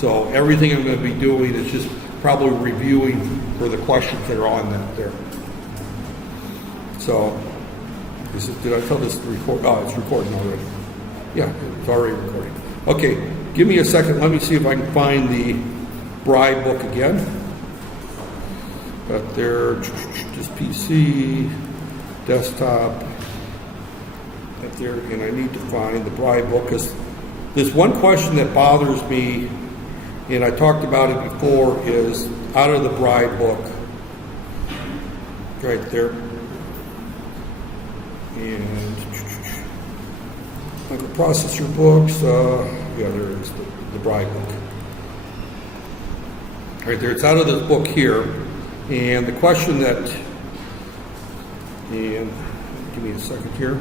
So everything I'm going to be doing is just probably reviewing for the questions that are on that there. So, did I tell this to record? Oh, it's recording already. Yeah, it's already recording. Okay, give me a second. Let me see if I can find the bride book again. Got there, just PC, desktop, up there, and I need to find the bride book because there's one question that bothers me, and I talked about it before, is out of the bride book, right there. And microprocessor books, yeah, there is the bride book. Right there, it's out of this book here. And the question that, and give me a second here.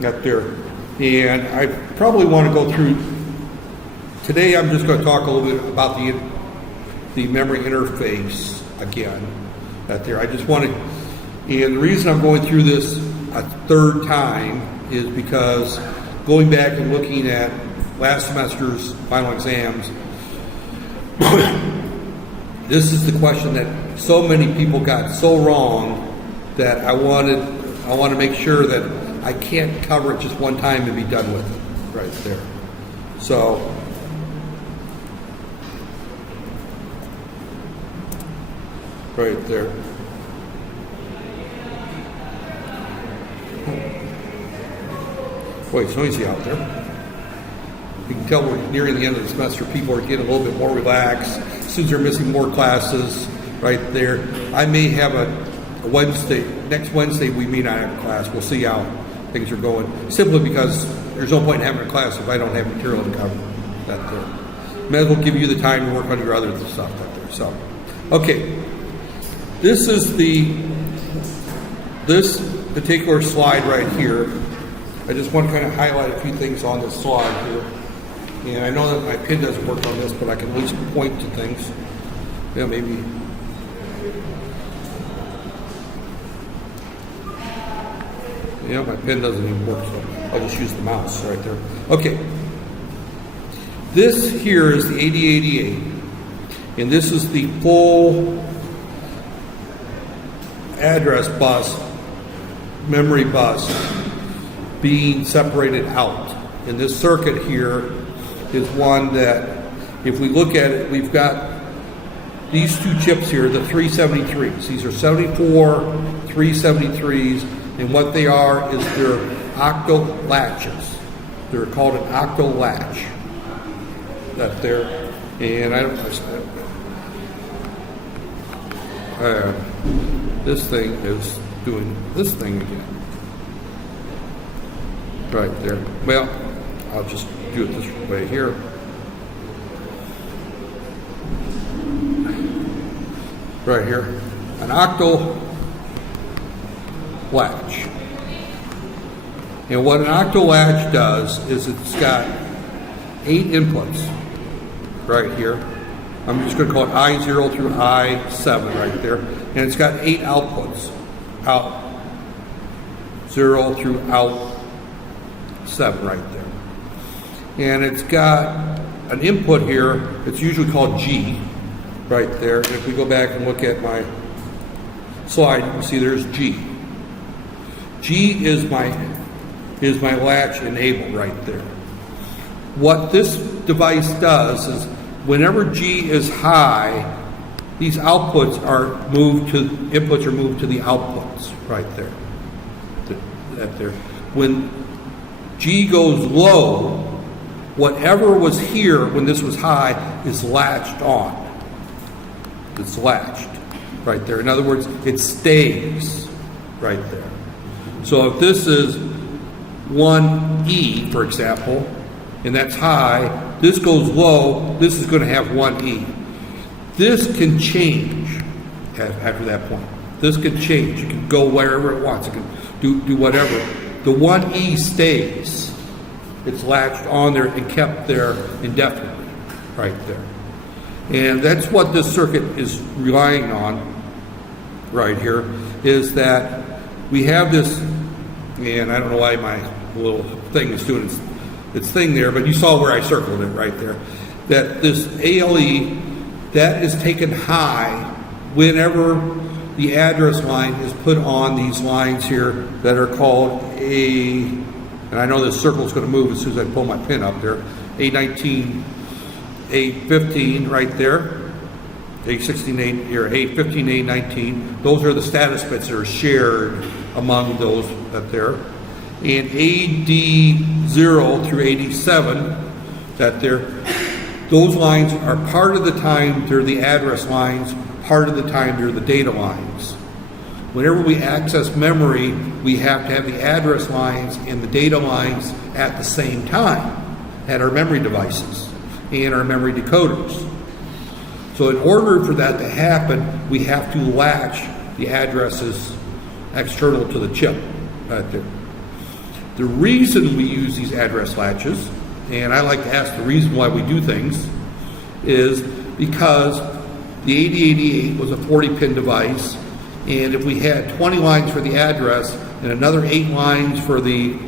Got there. And I probably want to go through, today I'm just going to talk a little bit about the memory interface again. That there. I just want to, and the reason I'm going through this a third time is because going back and looking at last semester's final exams, this is the question that so many people got so wrong that I want to make sure that I can't cover it just one time and be done with it, right there. So, right there. Boy, it's noisy out there. You can tell we're nearing the end of the semester. People are getting a little bit more relaxed. Students are missing more classes right there. I may have a Wednesday, next Wednesday we may not have a class. We'll see how things are going. Simply because there's no point in having a class if I don't have material to cover that there. May as well give you the time to work on your other stuff that there. So, okay. This is this particular slide right here. I just want to kind of highlight a few things on this slide here. And I know that my pen doesn't work on this, but I can at least point to things. Yeah, maybe. Yeah, my pen doesn't even work, so I'll just use the mouse right there. Okay. This here is the 8088. And this is the full address bus, memory bus, being separated out. And this circuit here is one that, if we look at it, we've got these two chips here, the 373s. These are 74 373s, and what they are is they're octal latches. They're called an octal latch. That there, and I don't know. This thing is doing this thing again. Right there. Well, I'll just do it this way here. Right here. An octal latch. And what an octal latch does is it's got 8 inputs right here. I'm just going to call it I0 through I7 right there. And it's got 8 outputs. Out 0 through out 7 right there. And it's got an input here, it's usually called G right there. And if we go back and look at my slide, you can see there's G. G is my latch enabled right there. What this device does is whenever G is high, these inputs are moved to the outputs right there. That there. When G goes low, whatever was here when this was high is latched on. It's latched right there. In other words, it stays right there. So if this is 1E, for example, and that's high, this goes low, this is going to have 1E. This can change after that point. This can change. It can go wherever it wants. It can do whatever. The 1E stays. It's latched on there and kept there indefinitely, right there. And that's what this circuit is relying on right here, is that we have this and I don't know why my little thing is doing its thing there, but you saw where I circled it right there. That this ALE, that is taken high whenever the address line is put on these lines here that are called and I know this circle is going to move as soon as I pull my pin up there, A19, A15 right there, A16, or A15, A19. Those are the status bits that are shared among those up there. And AD0 through AD7, that there, those lines are part of the time they're the address lines, part of the time they're the data lines. Whenever we access memory, we have to have the address lines and the data lines at the same time at our memory devices and our memory decoders. So in order for that to happen, we have to latch the addresses external to the chip right there. The reason we use these address latches, and I like to ask the reason why we do things, is because the 8088 was a 40-pin device, and if we had 20 lines for the address and another 8 lines for the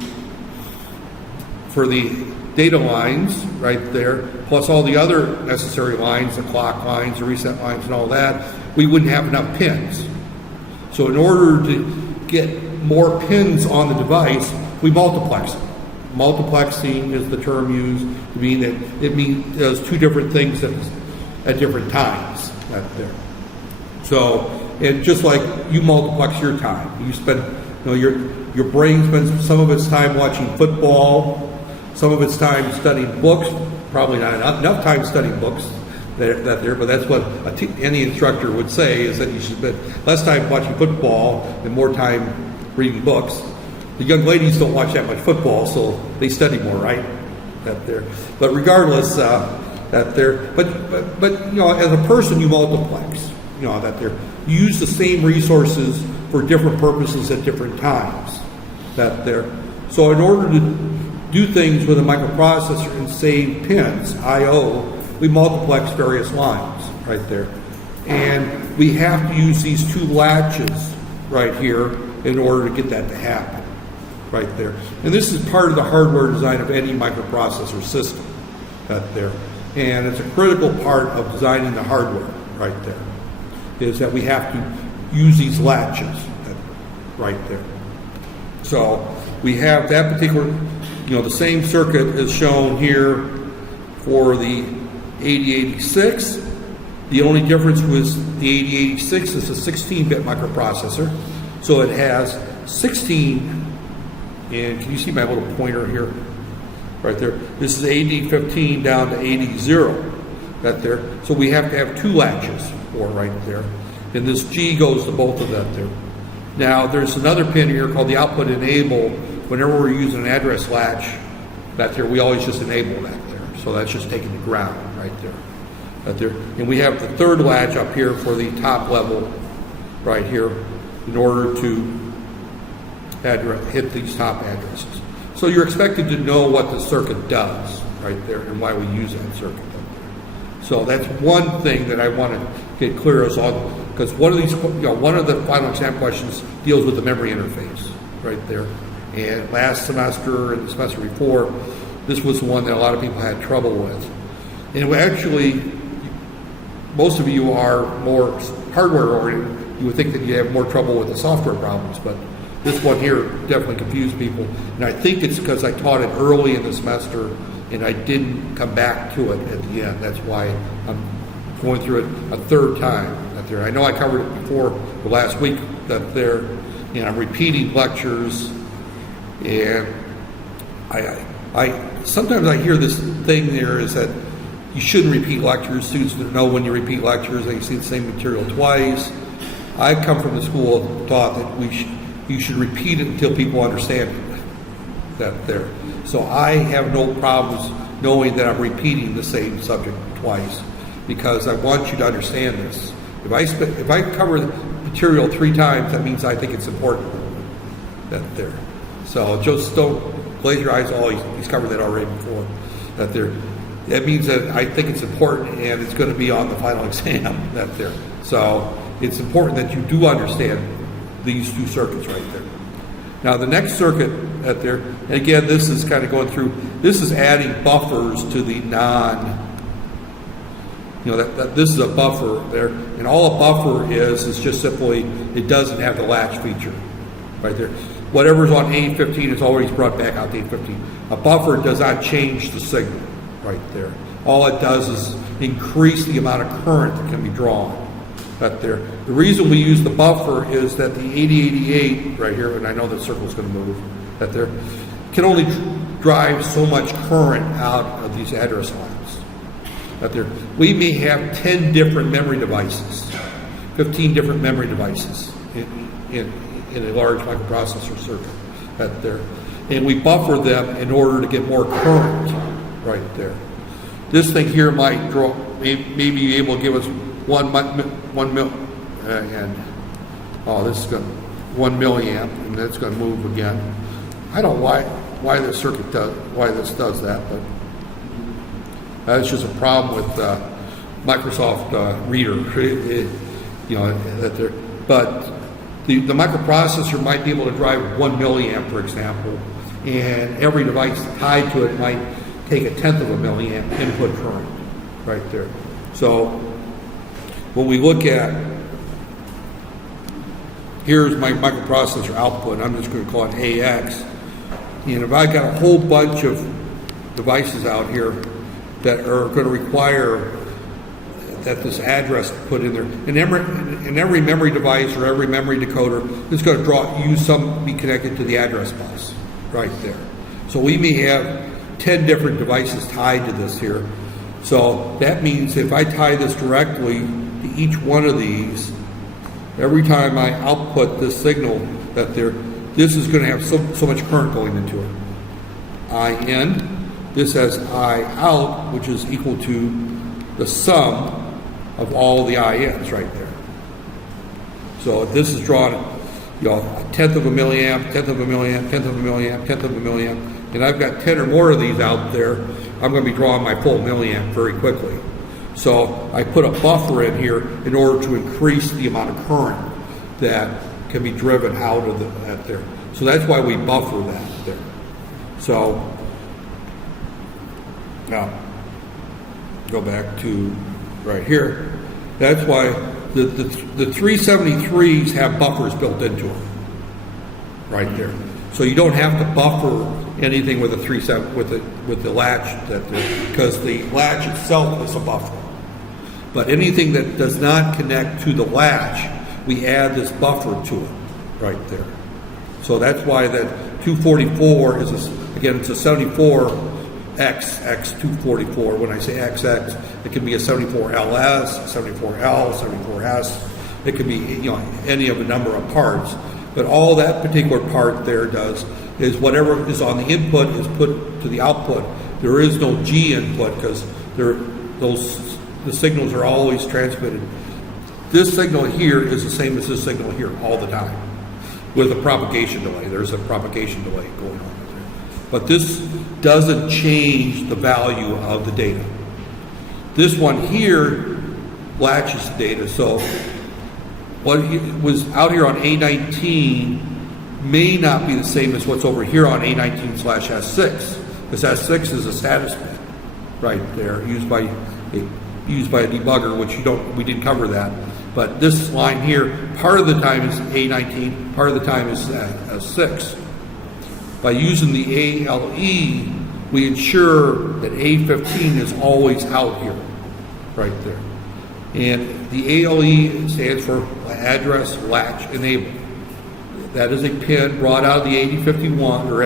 data lines right there, plus all the other necessary lines, the clock lines, the reset lines, and all that, we wouldn't have enough pins. So in order to get more pins on the device, we multiplex it. Multiplexing is the term used to mean that it does two different things at different times right there. So, and just like you multiplex your time, you spend, your brain spends some of its time watching football, some of its time studying books, probably not enough time studying books but that's what any instructor would say, is that you should spend less time watching football and more time reading books. The young ladies don't watch that much football, so they study more, right? That there. But regardless, that there. But as a person, you multiplex. That there. You use the same resources for different purposes at different times. That there. So in order to do things with a microprocessor and save pins, I/O, we multiplex various lines right there, and we have to use these two latches right here in order to get that to happen. Right there. And this is part of the hardware design of any microprocessor system right there. And it's a critical part of designing the hardware right there, is that we have to use these latches right there. So we have that particular, the same circuit is shown here for the 8086. The only difference was the 8086 is a 16-bit microprocessor. So it has 16. And can you see my little pointer here? Right there. This is AD15 down to AD0. That there. So we have to have two latches for right there. And this G goes to both of that there. Now there's another pin here called the output enable. Whenever we're using an address latch, that there, we always just enable that there. So that's just taking the ground right there. Right there. And we have the third latch up here for the top level right here in order to hit these top addresses. So you're expected to know what the circuit does right there and why we use that circuit up there. So that's one thing that I want to get clear as on, because one of the final exam questions deals with the memory interface right there. And last semester and the semester before, this was the one that a lot of people had trouble with. And actually, most of you are more hardware oriented. You would think that you have more trouble with the software problems, but this one here definitely confused people, and I think it's because I taught it early in the semester and I didn't come back to it at the end. That's why I'm going through it a third time. I know I covered it before the last week and I'm repeating lectures, and I sometimes I hear this thing there is that you shouldn't repeat lectures. Students know when you repeat lectures, they see the same material twice. I come from the school of thought that you should repeat it until people understand it. That there. So I have no problems knowing that I'm repeating the same subject twice, because I want you to understand this. If I cover the material 3 times, that means I think it's important. That there. So just don't glaze your eyes. Oh, he's covered that already before. That there. That means that I think it's important and it's going to be on the final exam. That there. So it's important that you do understand these two circuits right there. Now the next circuit that there, and again, this is kind of going through, this is adding buffers to the that this is a buffer there, and all a buffer is just simply, it doesn't have the latch feature, right there. Whatever's on A15 is always brought back out to A15. A buffer does not change the signal, right there. All it does is increase the amount of current that can be drawn. Right there. The reason we use the buffer is that the 8088 right here, and I know the circle's going to move, that there can only drive so much current out of these address lines. That there, we may have 10 different memory devices, 15 different memory devices in a large microprocessor circuit. That there, and we buffer them in order to get more current. Right there. This thing here might draw, maybe be able to give us 1 mil, and this is going 1 milliamp, and that's going to move again. I don't know why this circuit does, why this does that, but that's just a problem with Microsoft Reader. That there, but the microprocessor might be able to drive 1 milliamp, for example, and every device tied to it might take 1/10 of a milliamp input current, right there. So when we look at, here's my microprocessor output, I'm just going to call it AX, and if I got a whole bunch of devices out here that are going to require that this address put in there, and every memory device or every memory decoder is going to be connected to the address bus, right there. So we may have 10 different devices tied to this here. So that means if I tie this directly to each one of these, every time I output this signal that this is going to have so much current going into it. I in, this has I out, which is equal to the sum of all the INs right there. So this is drawn, 1/10 of a milliamp, 1/10 of a milliamp, 1/10 of a milliamp, 1/10 of a milliamp, and I've got 10 or more of these out there. I'm going to be drawing my full milliamp very quickly. So I put a buffer in here in order to increase the amount of current that can be driven out of that there. So that's why we buffer that there. So now go back to right here. That's why the 373s have buffers built into them, right there. So you don't have to buffer anything with with the latch because the latch itself is a buffer. But anything that does not connect to the latch, we add this buffer to it, right there. So that's why that 244 is it's a 74X244. When I say XX, it can be a 74LS, 74L, 74S. It could be any of a number of parts. But all that particular part there does is whatever is on the input is put to the output. There is no G input because the signals are always transmitted. This signal here is the same as this signal here all the time with a propagation delay. There's a propagation delay going on there. But this doesn't change the value of the data. This one here latches the data. So what was out here on A19 may not be the same as what's over here on A19/S6, because S6 is a status bit right there used by a debugger, which we didn't cover that. But this line here, part of the time is A19, part of the time is S6. By using the ALE, we ensure that A15 is always out here, right there. And the ALE stands for Address Latch Enable. That is a pin brought out of the 8051, or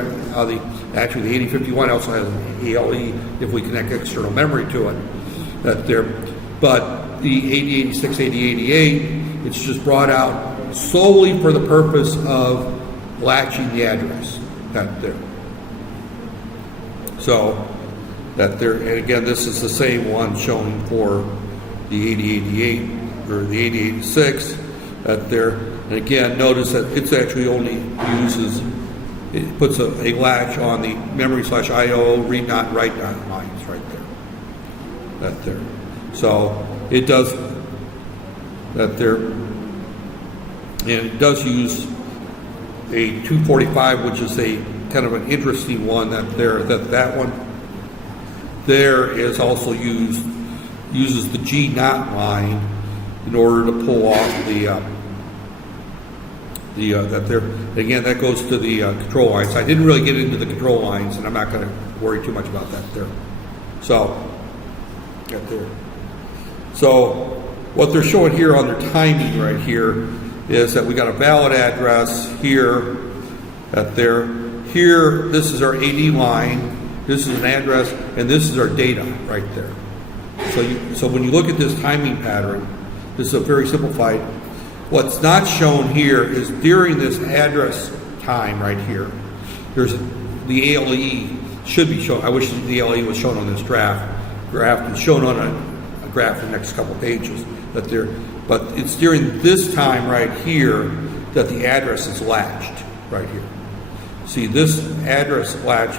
actually the 8051 also has an ALE if we connect external memory to it. But the 8086, 8088, it's just brought out solely for the purpose of latching the address. So and again, this is the same one shown for the 8088 or the 8086 and again, notice that it's actually only it puts a latch on the memory/IO read not write not lines right there. So it does and it does use a 245, which is a kind of an interesting one that one there is also uses the G knot line in order to pull off again, that goes to the control lines. I didn't really get into the control lines, and I'm not going to worry too much about that there. So, right there. So, what they're showing here on their timing right here is that we got a valid address here, Here, this is our AD line. This is an address, and this is our data right there. So when you look at this timing pattern, this is a very simplified. What's not shown here is during this address time right here, there's the ALE should be shown. I wish the ALE was shown on this graph. It's shown on a graph in the next couple pages. But it's during this time right here that the address is latched right here. See, this address latch,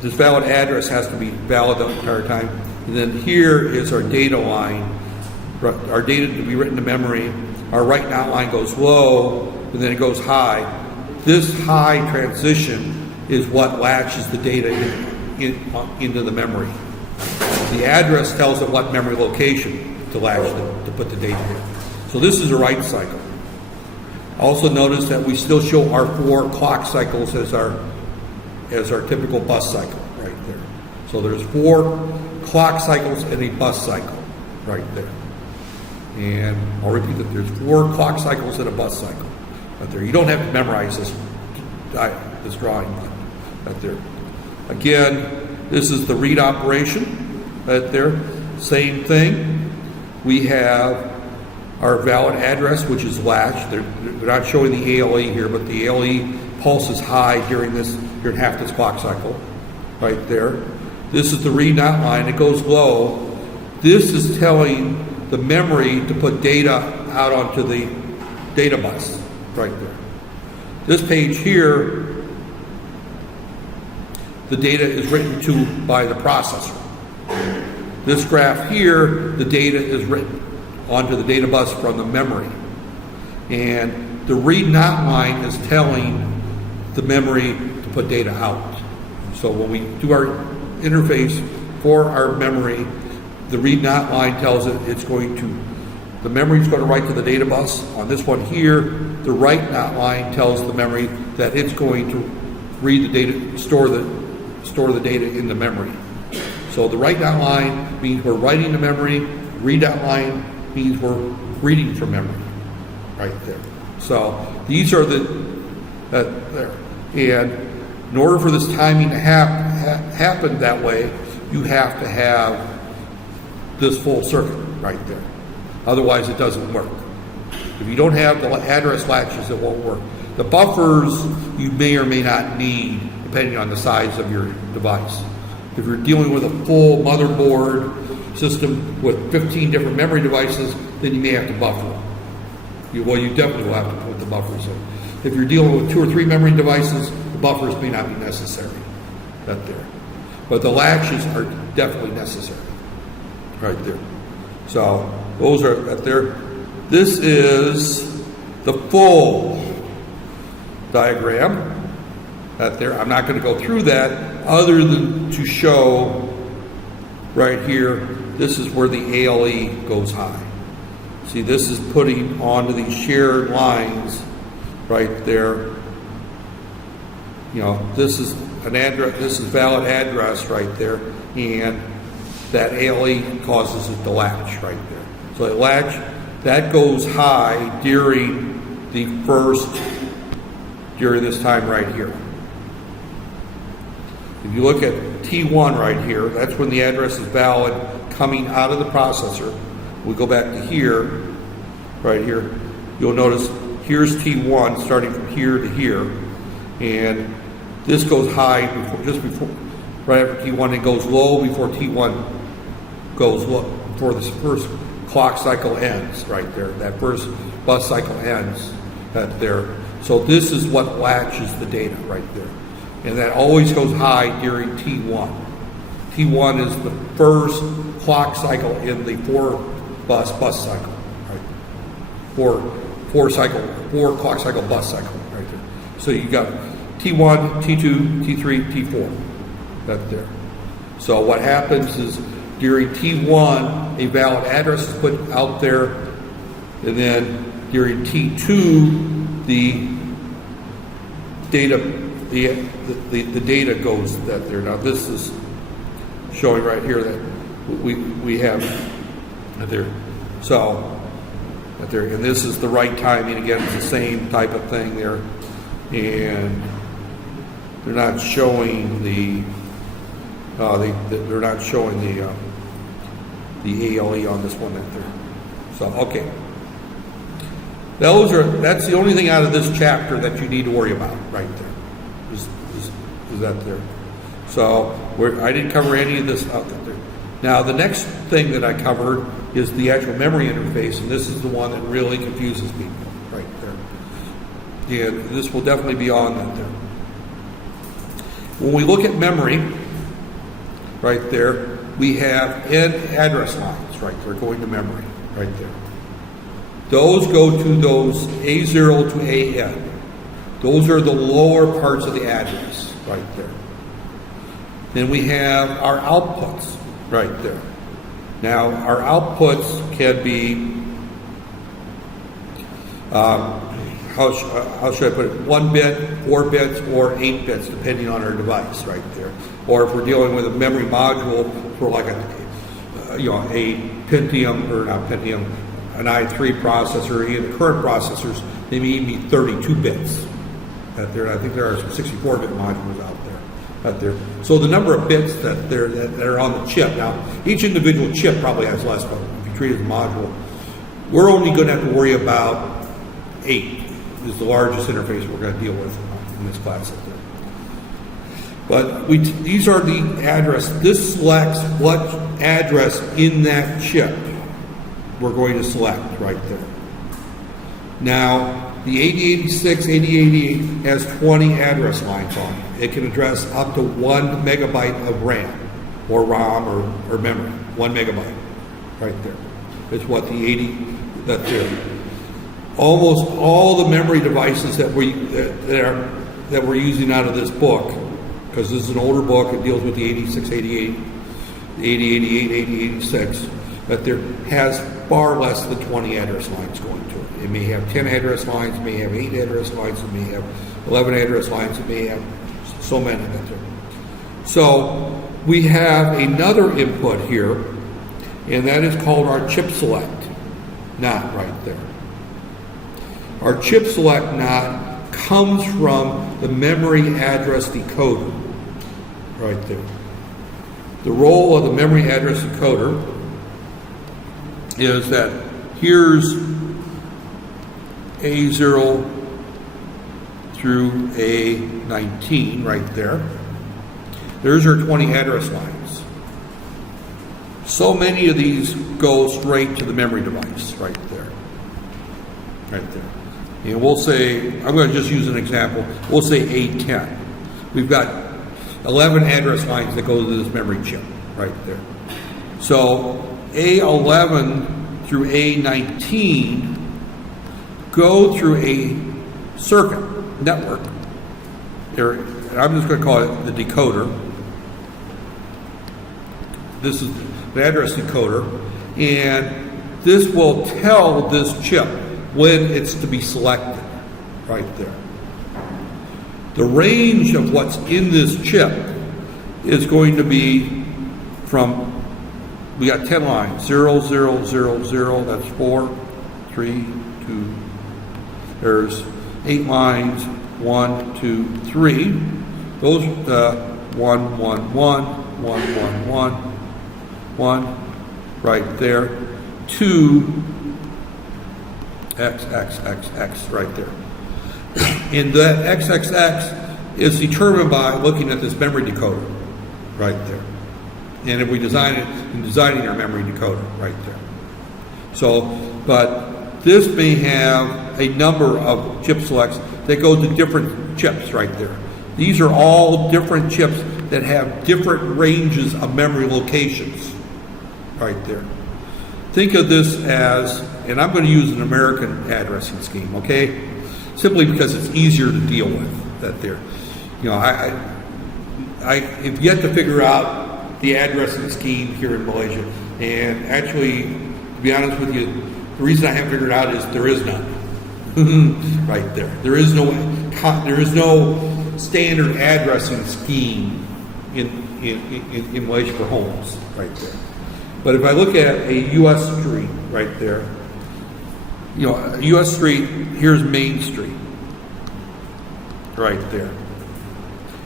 this valid address has to be valid the entire time. And then here is our data line. Our data to be written to memory. Our write not line goes low, and then it goes high. This high transition is what latches the data into the memory. The address tells it what memory location to latch to put the data in. So this is a write cycle. Also notice that we still show our 4 clock cycles as our typical bus cycle right there. So there's 4 clock cycles and a bus cycle right there. And I'll repeat that there's 4 clock cycles and a bus cycle right there. You don't have to memorize this drawing right there. Again, this is the read operation right there. Same thing. We have our valid address, which is latched. They're not showing the ALE here, but the ALE pulses high during half this clock cycle right there. This is the read not line. It goes low. This is telling the memory to put data out onto the data bus right there. This page here, the data is written to by the processor. This graph here, the data is written onto the data bus from the memory. And the read not line is telling the memory to put data out. So when we do our interface for our memory, the read not line tells it the memory is going to write to the data bus. On this one here, the write not line tells the memory that it's going to read the data, store the data in the memory. So the write not line means we're writing to memory. Read not line means we're reading from memory, right there. So these are there. And in order for this timing to happen that way, you have to have this full circuit right there. Otherwise, it doesn't work. If you don't have the address latches, it won't work. The buffers you may or may not need, depending on the size of your device. If you're dealing with a full motherboard system with 15 different memory devices, then you may have to buffer. You definitely will have to put the buffers in. If you're dealing with 2 or 3 memory devices, the buffers may not be necessary. Right there. But the latches are definitely necessary. Right there. So those are right there. This is the full diagram. Right there. I'm not going to go through that other than to show right here, this is where the ALE goes high. See, this is putting onto these shared lines right there. You know, this is an address, this is valid address right there, and that ALE causes it to latch right there. So it that goes high during this time right here. If you look at T1 right here, that's when the address is valid coming out of the processor. We go back to here, right here. You'll notice here's T1 starting from here to here, and this goes high right after T1, and goes low before T1 goes low, before this first clock cycle ends right there. That first bus cycle ends right there. So this is what latches the data right there. And that always goes high during T1. T1 is the first clock cycle in the 4 bus cycle, right? 4 clock cycle bus cycle, right there. So you got T1, T2, T3, T4, right there. So what happens is during T1, a valid address is put out there, and then during T2, the data the data goes that there. Now this is showing right here that we have there. So there, and this is the right timing. Again, it's the same type of thing there, and they're not showing they're not showing the ALE on this one right there. So okay, that's the only thing out of this chapter that you need to worry about right there. Is that there? So I didn't cover any of this out there. Now the next thing that I covered is the actual memory interface, and this is the one that really confuses people right there. And this will definitely be on that there. When we look at memory, right there, we have N address lines right there going to memory right there. Those go to those A0 to AN. Those are the lower parts of the address right there. Then we have our outputs right there. Now our outputs can be how should I put it? 1 bit, 4 bits, or 8 bits, depending on our device, right there. Or if we're dealing with a memory module for like a Pentium, or not Pentium, an i3 processor, even the current processors, they may even be 32 bits. Out there, I think there are some 64-bit modules out there. So the number of bits that are on the chip. Now, each individual chip probably has less, but if you treat it as a module, we're only going to have to worry about 8. Is the largest interface we're going to deal with in this class up there. But these are the address. This selects what address in that chip we're going to select right there. Now, the 8086, 8088 has 20 address lines on it. It can address up to 1 megabyte of RAM or ROM or memory. 1 megabyte right there. It's what the 80 that there. Almost all the memory devices that we're using out of this book, because this is an older book, it deals with the 8688, 8088, 8086, that there has far less than 20 address lines going to it. It may have 10 address lines, it may have 8 address lines, it may have 11 address lines, it may have so many that there. So we have another input here, and that is called our chip select NOT right there. Our chip select NOT comes from the memory address decoder right there. The role of the memory address decoder is that here's A0 through A19 right there. There's our 20 address lines. So many of these go straight to the memory device right there. Right there. And we'll say, I'm going to just use an example, we'll say A10. We've got 11 address lines that go to this memory chip right there. So A11 through A19 go through a circuit network. I'm just going to call it the decoder. This is the address decoder, and this will tell this chip when it's to be selected right there. The range of what's in this chip is going to be from, we got 10 lines, 0, 0, 0, 0, that's 4, 3, 2, there's 8 lines, 1, 2, 3. Those 1, 1, 1, 1, 1, 1, 1, right there. 2, X, X, X, X, right there. And that XXX is determined by looking at this memory decoder right there. And if we design it, in designing our memory decoder right there. So, but this may have a number of chip selects that go to different chips right there. These are all different chips that have different ranges of memory locations right there. Think of this as, and I'm going to use an American addressing scheme, okay? simply because it's easier to deal with that there. You know, I have yet to figure out the addressing scheme here in Malaysia, and actually, to be honest with you, the reason I haven't figured it out is there is none. Right there. There is no standard addressing scheme in Malaysia for homes right there. But if I look at a U.S. street right there, you know, a U.S. street, here's Main Street right there.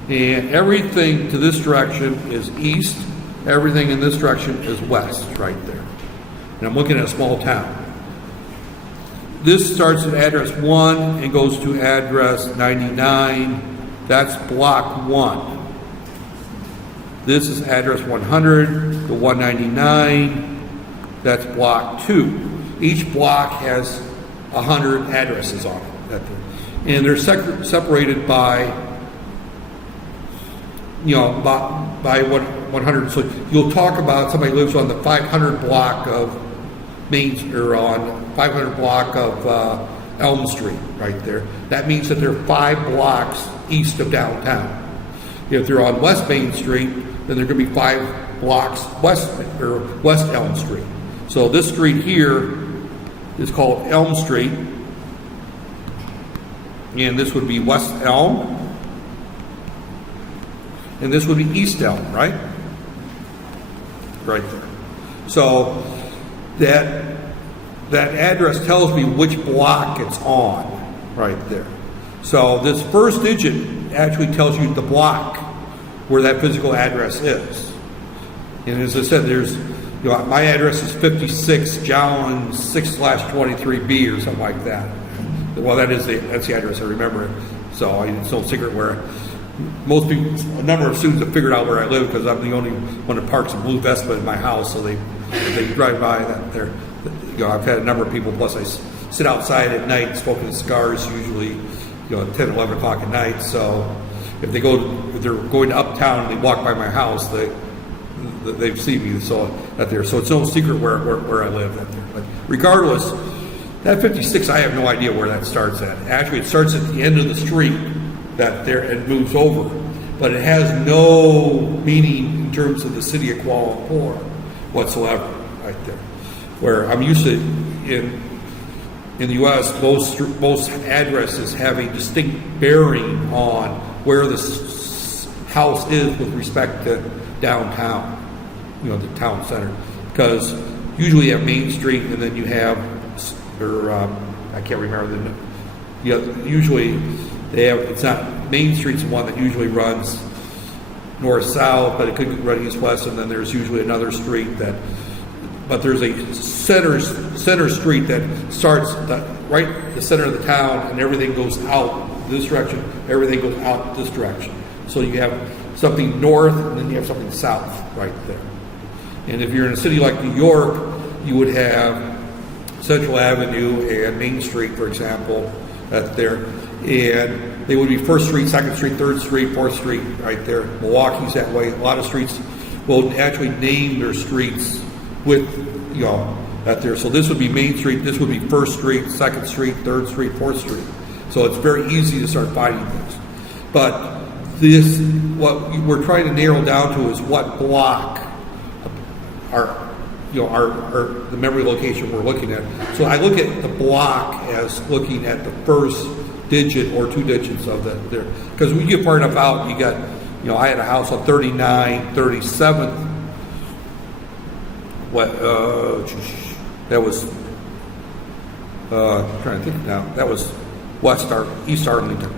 And everything to this direction is east, everything in this direction is west right there. And I'm looking at a small town. This starts at address 1 and goes to address 99. That's block 1. This is address 100 to 199. That's block 2. Each block has 100 addresses on it. And they're separated by, you know, by 100. So you'll talk about somebody lives on the 500 block of Main, or on 500 block of Elm Street right there. That means that they're 5 blocks east of downtown. If they're on West Main Street, then they're going to be 5 blocks west Elm Street. So this street here is called Elm Street, and this would be West Elm, and this would be East Elm, right? Right there. So that address tells me which block it's on right there. So this first digit actually tells you the block where that physical address is. And as I said, there's, you know, my address is 56 Jowland 6/23B or something like that. Well, that's the address I remember. So it's no secret where most people, a number of students have figured out where I live because I'm the only one that parks a blue Vespa in my house. So they drive by that there. You know, I've had a number of people. Plus, I sit outside at night smoking cigars, usually, you know, at 10, 11 o'clock at night. So if they're going to uptown and they walk by my house, they've seen me. So that there. So it's no secret where I live. That there. But regardless, that 56, I have no idea where that starts at. Actually, it starts at the end of the street that there and moves over, but it has no meaning in terms of the city of Kuala Lumpur whatsoever right there. Where I'm used to in the U.S., most addresses have a distinct bearing on where this house is with respect to downtown, you know, the town center. Because usually you have Main Street, and then you have, I can't remember the, you know, usually they have, it's not, Main Street's the one that usually runs north-south, but it could run east-west, and then there's usually another street that, but there's a center street that starts right at the center of the town, and everything goes out this direction, everything goes out this direction. So you have something north, and then you have something south right there. And if you're in a city like New York, you would have Central Avenue and Main Street, for example, there. And they would be 1st Street, 2nd Street, 3rd Street, 4th Street, right there. Milwaukee's that way. A lot of streets will actually name their streets with, you know, that there. So this would be Main Street, this would be 1st Street, 2nd Street, 3rd Street, 4th Street. So it's very easy to start finding things. But this, what we're trying to narrow down to is what block our the memory location we're looking at. So I look at the block as looking at the first digit or 2 digits of that there. Because when you get far enough out, you got, you know, I had a house on 37th. That was, I'm trying to think now. That was East Arlington,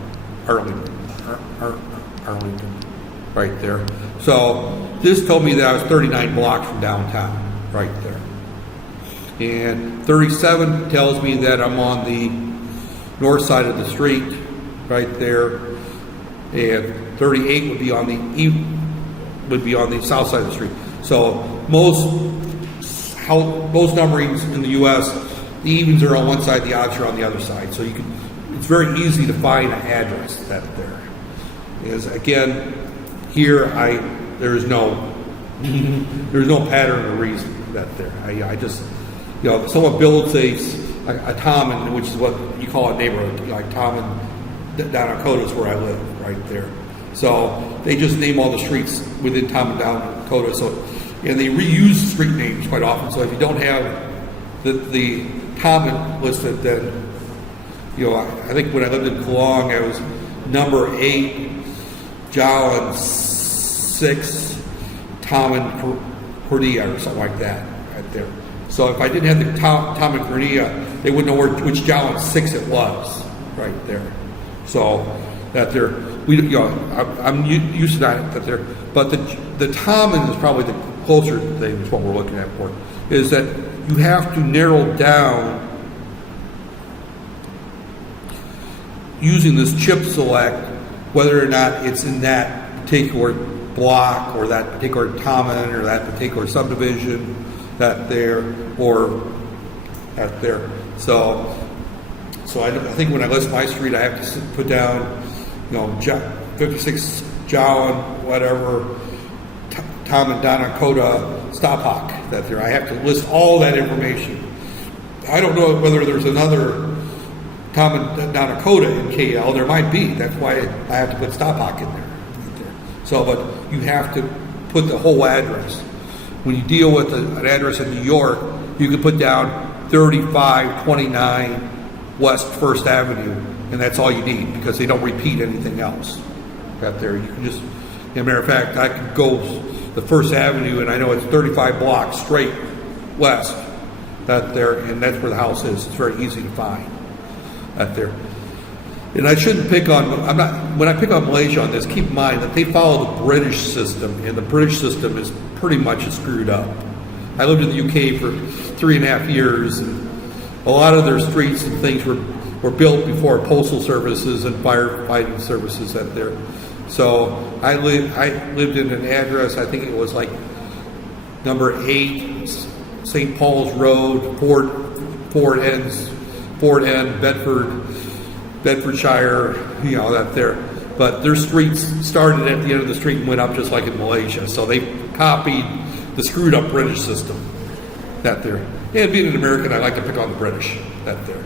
right there. So this told me that I was 39 blocks from downtown, right there. And 37 tells me that I'm on the north side of the street, right there. And 38 would be on the south side of the street. So most numberings in the U.S., the evens are on one side, the odds are on the other side. So it's very easy to find an address that there is. Again, here there's no pattern or reason that there. I just, you know, if someone builds a a Tommen, which is what you call a neighborhood, like Tommen down on Dakota is where I live, right there. So they just name all the streets within Tommen down Dakota. So, and they reuse street names quite often. So if you don't have the Tommen listed, then, you know, I think when I lived in Kelong, I was number 8, Jolin 6, Tommen Cordia or something like that, right there. So if I didn't have the Tommen Cordia, they wouldn't know which Jolin 6 it was, right there. So that there, you know, I'm used to that there. But the Tommen is probably the closer thing is what we're looking at for, is that you have to narrow down using this chip select whether or not it's in that particular block or that particular Tommen or that particular subdivision that there or that there. So I think when I list my street, I have to put down, you know, 56 Jolin, whatever, Tommen Dakota, Stoppock, that there. I have to list all that information. I don't know whether there's another Tommen Dakota in KL. There might be. That's why I have to put Stoppock in there. So, but you have to put the whole address. When you deal with an address in New York, you can put down 3529 West 1st Avenue, and that's all you need because they don't repeat anything else. Out there, you can just, as a matter of fact, I could go the 1st Avenue, and I know it's 35 blocks straight west out there, and that's where the house is. It's very easy to find out there. And I shouldn't pick on, when I pick on Malaysia on this, keep in mind that they follow the British system, and the British system is pretty much screwed up. I lived in the UK for 3.5 years, and a lot of their streets and things were built before postal services and firefighting services out there. So I lived in an address, I think it was like number 8, St. Paul's Road, Ford End, Bedfordshire, you know, that there. But their streets started at the end of the street and went up just like in Malaysia. So they copied the screwed up British system that there. And being an American, I like to pick on the British that there.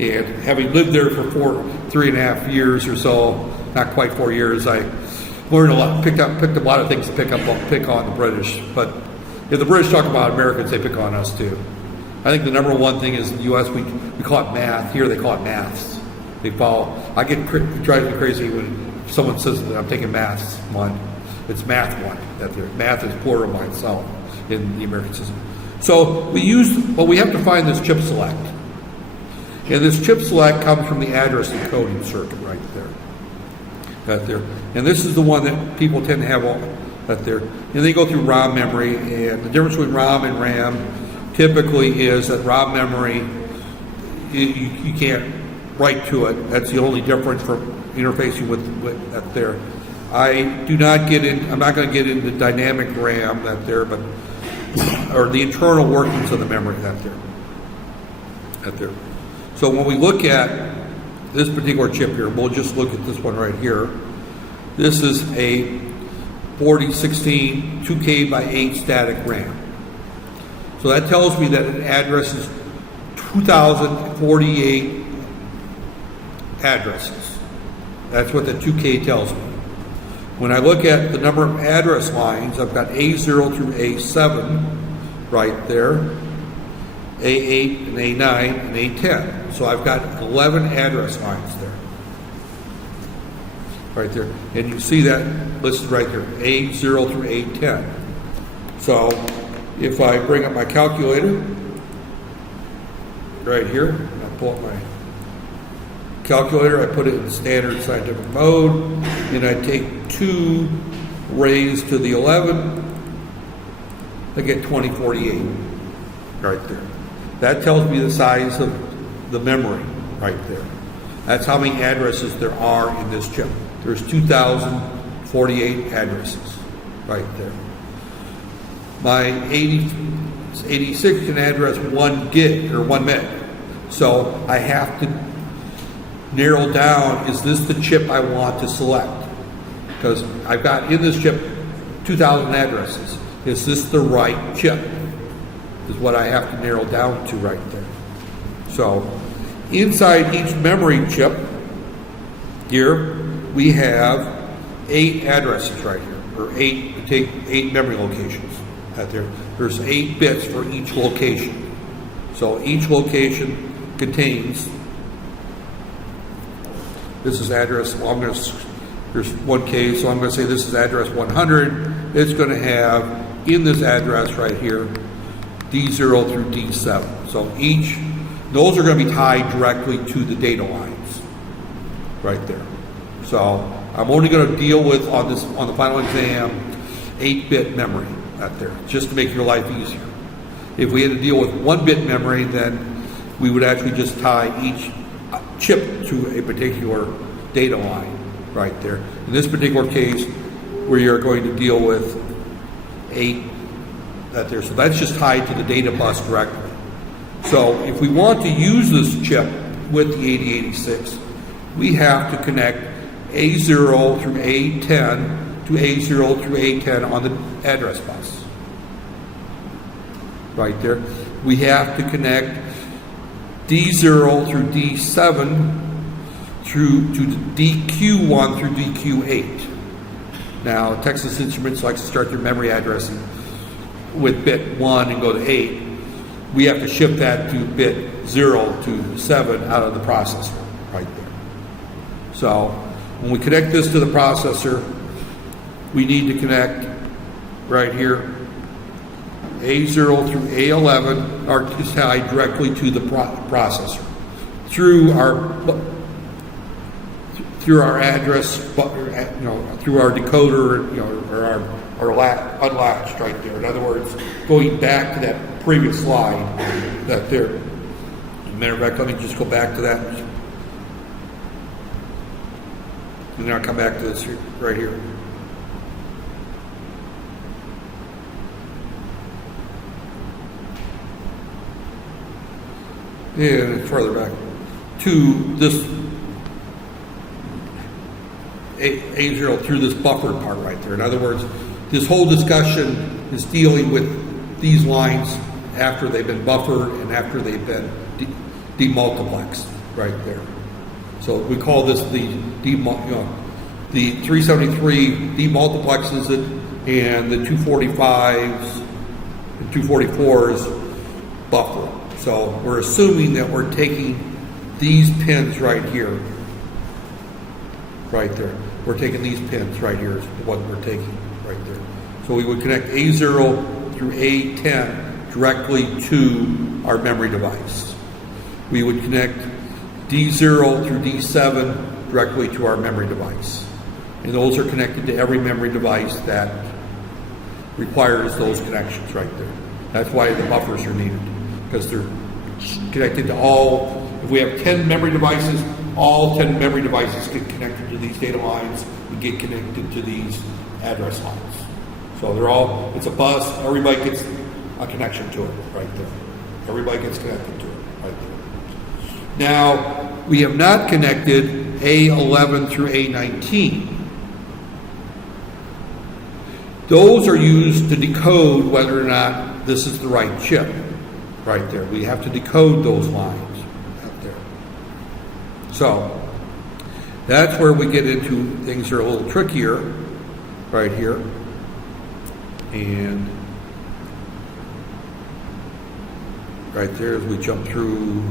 And having lived there for 3.5 years or so, not quite 4 years, I learned a lot, picked up a lot of things to pick on the British. But if the British talk about Americans, they pick on us too. I think the number one thing is in the U.S. we call it math. Here they call it maths. They follow. It drives me crazy when someone says that I'm taking maths 1. It's math 1. That math is plural by itself in the American system. So we have to find this chip select. And this chip select comes from the address encoding circuit right there. Right there. And this is the one that people tend to have all right there. And they go through ROM memory, and the difference between ROM and RAM typically is that ROM memory, you can't write to it. That's the only difference from interfacing with that there. I'm not going to get into dynamic RAM that there, but or the internal workings of the memory that there. So when we look at this particular chip here, we'll just look at this one right here. This is a 4016 2K by 8 static RAM. So that tells me that it addresses 2048 addresses. That's what the 2K tells me. When I look at the number of address lines, I've got A0 through A7 right there, A8 and A9 and A10. So I've got 11 address lines there. Right there. And you see that listed right there, A0 through A10. So if I bring up my calculator, right here, I pull up my calculator, I put it in standard scientific mode, and I take 2 raised to the 11, I get 2048 right there. That tells me the size of the memory right there. That's how many addresses there are in this chip. There's 2048 addresses right there. My 86 can address 1 gig or 1 meg. So I have to narrow down, is this the chip I want to select? Because I've got in this chip 2,000 addresses. Is this the right chip? Is what I have to narrow down to right there. So inside each memory chip here, we have 8 addresses right here, or take 8 memory locations out there. There's 8 bits for each location. So each location contains, this is address, well, there's one case, so I'm going to say this is address 100. It's going to have, in this address right here, D0 through D7. So those are going to be tied directly to the data lines right there. So I'm only going to deal with, on the final exam, 8-bit memory out there, just to make your life easier. If we had to deal with 1-bit memory, then we would actually just tie each chip to a particular data line right there. In this particular case, we are going to deal with 8 out there. So that's just tied to the data bus directly. So if we want to use this chip with the 8086, we have to connect A0 through A10 to A0 through A10 on the address bus. Right there. We have to connect D0 through D7 through to DQ1 through DQ8. Now, Texas Instruments likes to start their memory addressing with bit 1 and go to 8. We have to shift that to bit 0 to 7 out of the processor right there. So when we connect this to the processor, we need to connect right here A0 through A11 are tied directly to the processor through our address, through our decoder, or our unlatched right there. In other words, going back to that previous slide that there. As a matter of fact, let me just go back to that. And then I'll come back to this here, right here. And further back to this A0 through this buffered part right there. In other words, this whole discussion is dealing with these lines after they've been buffered and after they've been demultiplexed right there. So we call this the 373 demultiplexes it, and the 245s and 244s buffer. So we're assuming that we're taking these pins right here, right there. We're taking these pins right here is what we're taking right there. So we would connect A0 through A10 directly to our memory device. We would connect D0 through D7 directly to our memory device. And those are connected to every memory device that requires those connections right there. That's why the buffers are needed, because they're connected to all. If we have 10 memory devices, all 10 memory devices get connected to these data lines and get connected to these address lines. So they're all, it's a bus, everybody gets a connection to it right there. Everybody gets connected to it right there. Now, we have not connected A11 through A19. Those are used to decode whether or not this is the right chip right there. We have to decode those lines out there. So that's where we get into things that are a little trickier right here. And right there as we jump through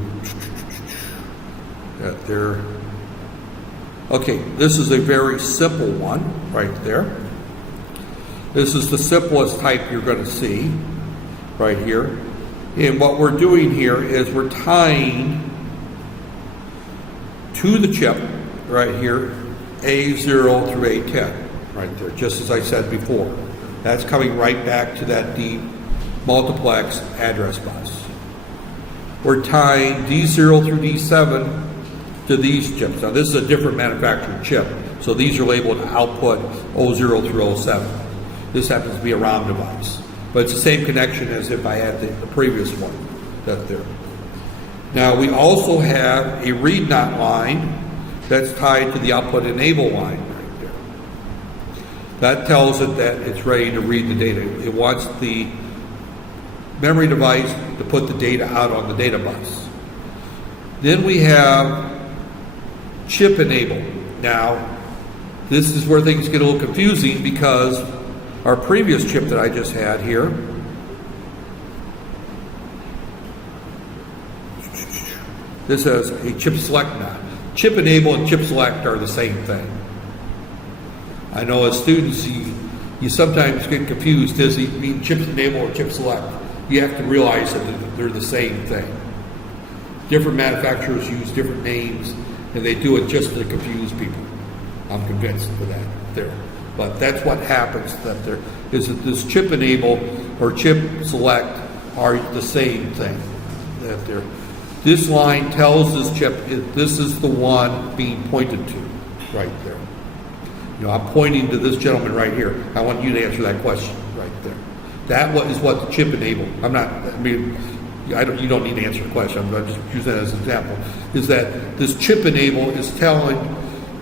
that there. Okay, this is a very simple one right there. This is the simplest type you're going to see right here. And what we're doing here is we're tying to the chip right here A0 through A10 right there, just as I said before. That's coming right back to that multiplex address bus. We're tying D0 through D7 to these chips. Now this is a different manufactured chip, so these are labeled output 00 through 07. This happens to be a ROM device, but it's the same connection as if I had the previous one that there. Now we also have a read not line that's tied to the output enable line right there. That tells it that it's ready to read the data. It wants the memory device to put the data out on the data bus. Then we have chip enable. Now, this is where things get a little confusing because our previous chip that I just had here, this has a chip select now. Chip enable and chip select are the same thing. I know as students, you sometimes get confused. Does it mean chip enable or chip select? You have to realize that they're the same thing. Different manufacturers use different names, and they do it just to confuse people. I'm convinced of that there. But that's what happens, that there is that this chip enable or chip select are the same thing. That they're, this line tells this chip this is the one being pointed to right there. You know, I'm pointing to this gentleman right here. I want you to answer that question right there. That is what the chip enable. You don't need to answer the question. I'm just using that as an example. Is that this chip enable is telling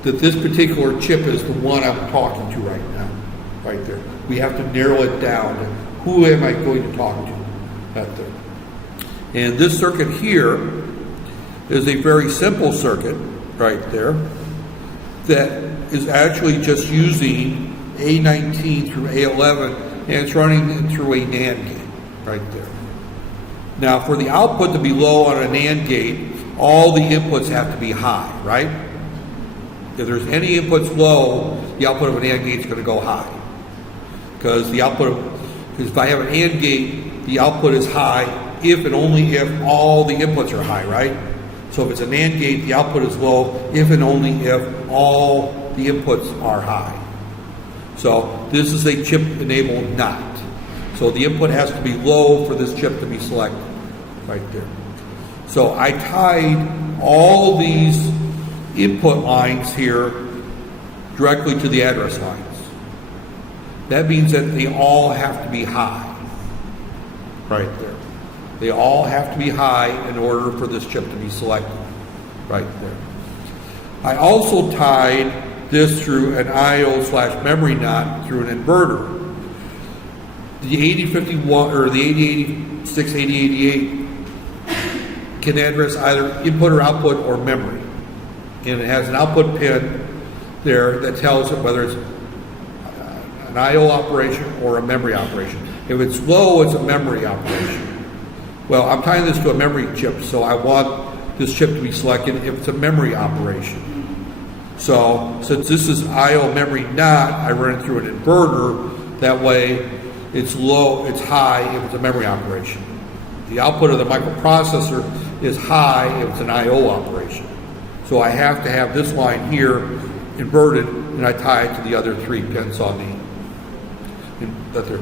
that this particular chip is the one I'm talking to right now, right there. We have to narrow it down to who am I going to talk to, right there. And this circuit here is a very simple circuit, right there, that is actually just using A19 through A11, and it's running through a NAND gate, right there. Now, for the output to be low on a NAND gate, all the inputs have to be high, right? If there's any inputs low, the output of an AND gate is going to go high. Because if I have an AND gate, the output is high if and only if all the inputs are high, right? So if it's an AND gate, the output is low if and only if all the inputs are high. So this is a chip enable NOT. So the input has to be low for this chip to be selected, right there. So I tied all these input lines here directly to the address lines. That means that they all have to be high, right there. They all have to be high in order for this chip to be selected, right there. I also tied this through an IO/memory NOT through an inverter. The 8051 or the 8086, 8088 can address either input or output or memory. And it has an output pin there that tells it whether it's an IO operation or a memory operation. If it's low, it's a memory operation. Well, I'm tying this to a memory chip, so I want this chip to be selected if it's a memory operation. So since this is IO memory NOT, I run it through an inverter. That way it's low, it's high if it's a memory operation. The output of the microprocessor is high if it's an IO operation. So I have to have this line here inverted, and I tie it to the other three pins on the.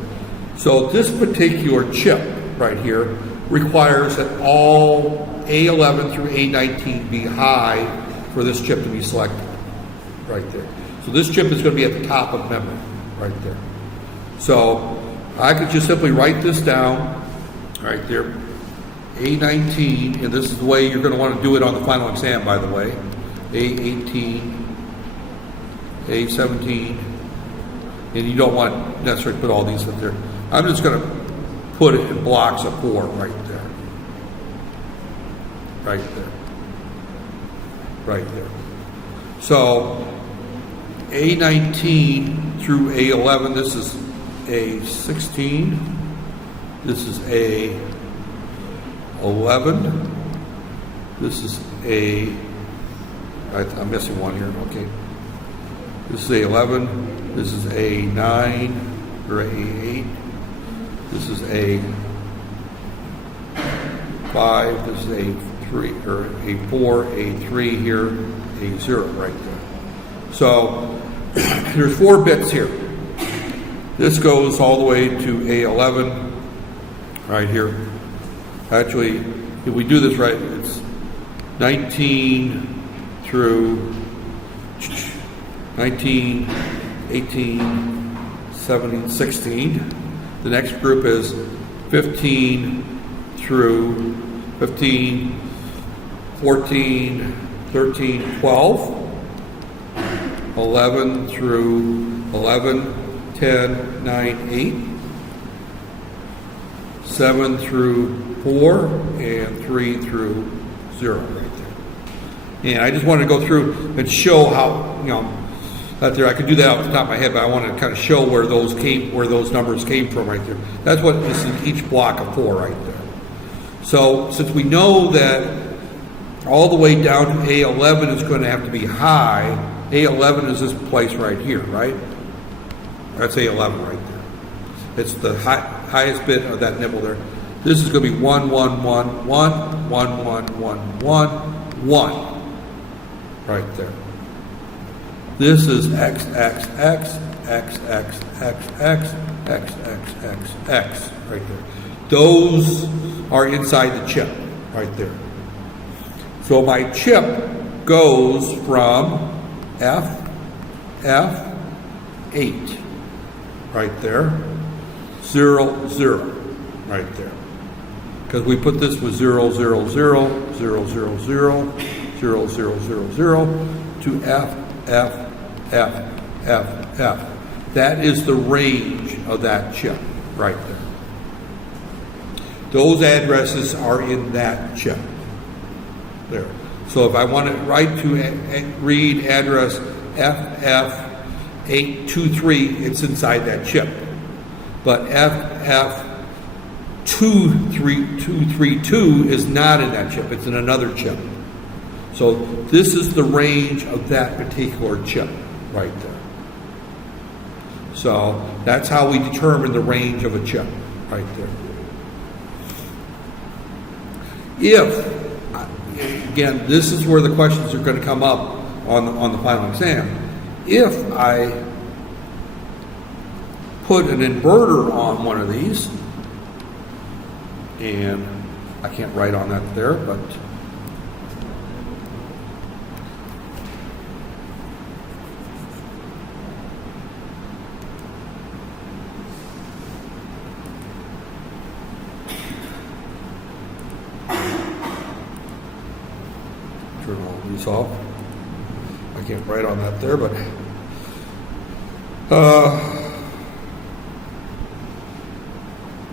So this particular chip right here requires that all A11 through A19 be high for this chip to be selected, right there. So this chip is going to be at the top of memory, right there. So I could just simply write this down, right there. A19, and this is the way you're going to want to do it on the final exam, by the way. A18, A17, and you don't want to necessarily put all these up there. I'm just going to put it in blocks of 4 right there. Right there. Right there. So A19 through A11, this is A16, this is A11, this is I'm missing one here, okay. This is A11, this is A9 or A8, this is A5, this is A3 or A4, A3 here, A0 right there. So there's 4 bits here. This goes all the way to A11 right here. Actually, if we do this right, it's 19 through 19, 18, 17, 16. The next group is 15 through 15, 14, 13, 12, 11 through 11, 10, 9, 8, 7 through 4, and 3 through 0 right there. And I just wanted to go through and show how, that there, I could do that off the top of my head, but I want to kind of show where those numbers came from right there. That's what this is, each block of 4 right there. So since we know that all the way down to A11 is going to have to be high, A11 is this place right here, right? That's A11 right there. It's the highest bit of that nibble there. This is going to be 1, 1, 1, 1, 1, 1, 1, 1, 1, right there. This is X, X, X, X, X, X, X, X, X, X, X, right there. Those are inside the chip, right there. So my chip goes from F, F, 8, right there, 0, 0, right there. Because we put this with 0, 0, 0, 0, 0, 0, 0, 0, 0, 0, to F, F, F, F, F. That is the range of that chip right there. Those addresses are in that chip there. So if I want to read address FF823, it's inside that chip. But FF23232 is not in that chip. It's in another chip. So this is the range of that particular chip right there. So that's how we determine the range of a chip right there. If, again, this is where the questions are going to come up on the final exam. If I put an inverter on one of these, and I can't write on that there, but turn all these off. I can't write on that there, but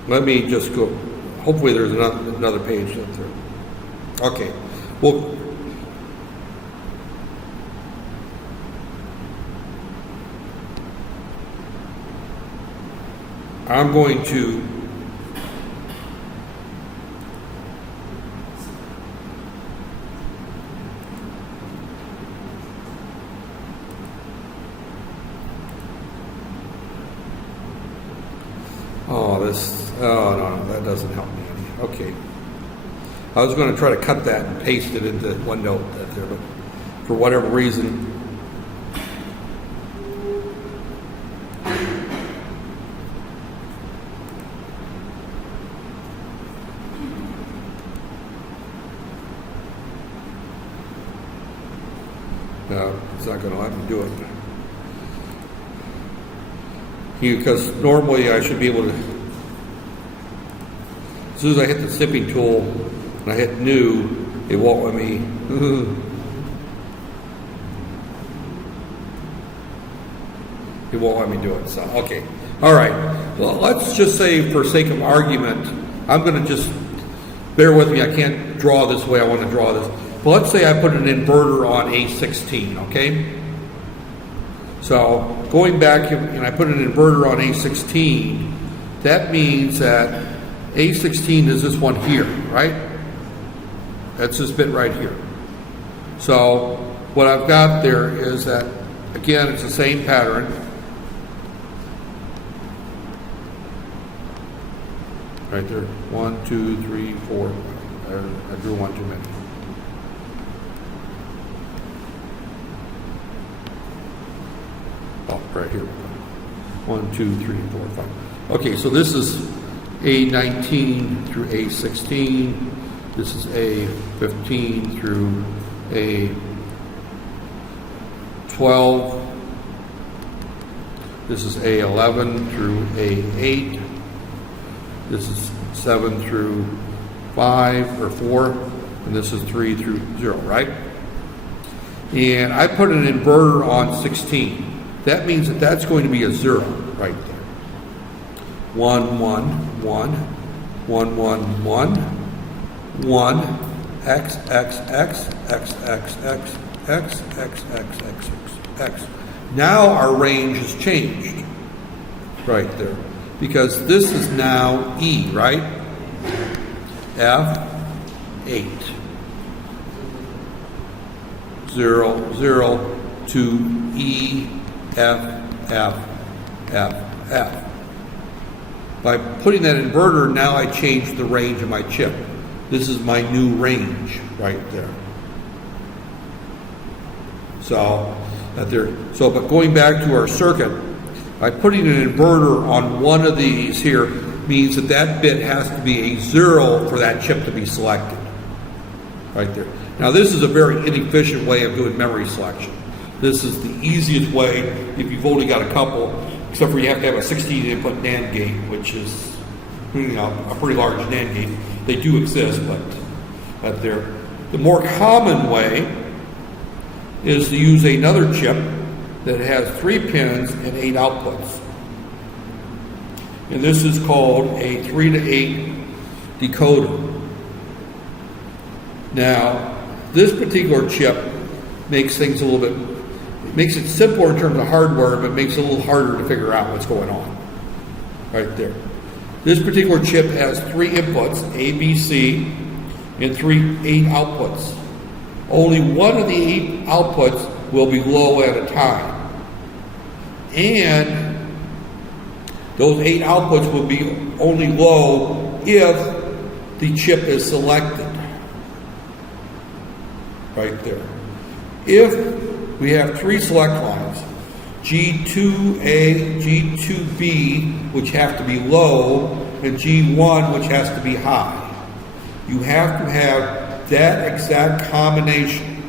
let me just go. Hopefully there's another page up there. Okay. Well, I'm going to oh no, that doesn't help me any. Okay. I was going to try to cut that and paste it into OneNote there, but for whatever reason, no, it's not going to let me do it. Because normally I should be able to, as soon as I hit the snipping tool and I hit new, it won't let me. It won't let me do it. So, okay. All right. Well, let's just say for sake of argument, I'm going to just, bear with me, I can't draw this way I want to draw this. But let's say I put an inverter on A16, okay? So going back and I put an inverter on A16, that means that A16 is this one here, right? That's this bit right here. So what I've got there is that, again, it's the same pattern. Right there, 1, 2, 3, 4. I drew one too many. Oh, right here. 1, 2, 3, 4, 5. Okay, so this is A19 through A16. This is A15 through A12. This is A11 through A8. This is 7 through 5 or 4. And this is 3 through 0, right? And I put an inverter on 16. That means that that's going to be a 0 right there. 1, 1, 1, 1, 1, 1, 1, X, X, X, X, X, X, X, X, X, X, X. Now our range has changed right there because this is now E, right? F8, 0, 0 to E, F, F, F, F. By putting that inverter, now I change the range of my chip. This is my new range right there. But going back to our circuit, by putting an inverter on one of these here means that that bit has to be a 0 for that chip to be selected. Right there. Now this is a very inefficient way of doing memory selection. This is the easiest way if you've only got a couple, except for you have to have a 16 input NAND gate, which is a pretty large NAND gate. They do exist, but the more common way is to use another chip that has 3 pins and 8 outputs. And this is called a 3 to 8 decoder. Now, this particular chip makes things a little bit, it makes it simpler in terms of hardware, but makes it a little harder to figure out what's going on. Right there. This particular chip has 3 inputs, A, B, C, and 8 outputs. Only one of the 8 outputs will be low at a time. And those 8 outputs will be only low if the chip is selected. Right there. If we have 3 select lines, G2A, G2B, which have to be low, and G1, which has to be high, you have to have that exact combination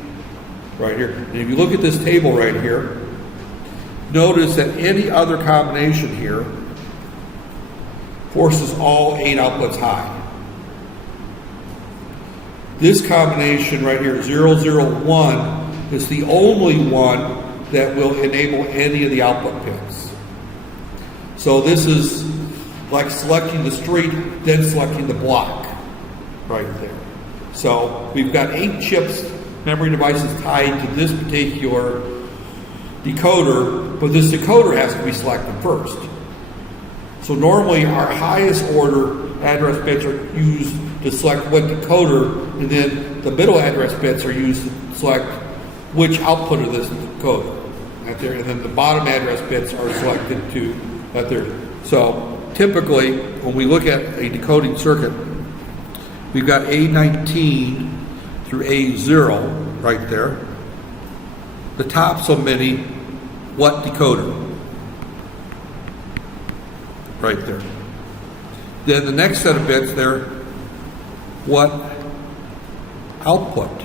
right here. And if you look at this table right here, notice that any other combination here forces all 8 outputs high. This combination right here, 001, is the only one that will enable any of the output pins. So this is like selecting the street, then selecting the block right there. So we've got 8 chips, memory devices tied to this particular decoder, but this decoder has to be selected first. So normally our highest order address bits are used to select what decoder, and then the middle address bits are used to select which output of this decoder. Right there, and then the bottom address bits are selected to right there. So typically, when we look at a decoding circuit, we've got A19 through A0 right there. The top so many, what decoder? Right there. Then the next set of bits there, what output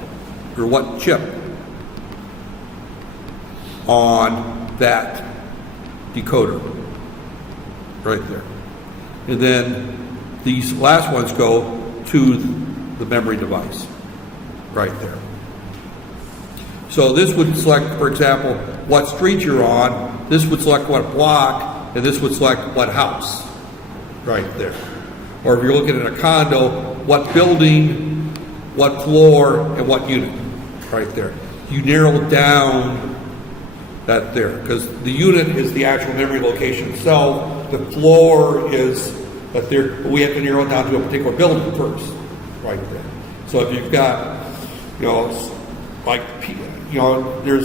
or what chip on that decoder right there. And then these last ones go to the memory device right there. So this would select, for example, what street you're on, this would select what block, and this would select what house right there. Or if you're looking at a condo, what building, what floor, and what unit right there. You narrow down that there, because the unit is the actual memory location itself. The floor is that there. We have to narrow it down to a particular building first, right there. So if you've got, there's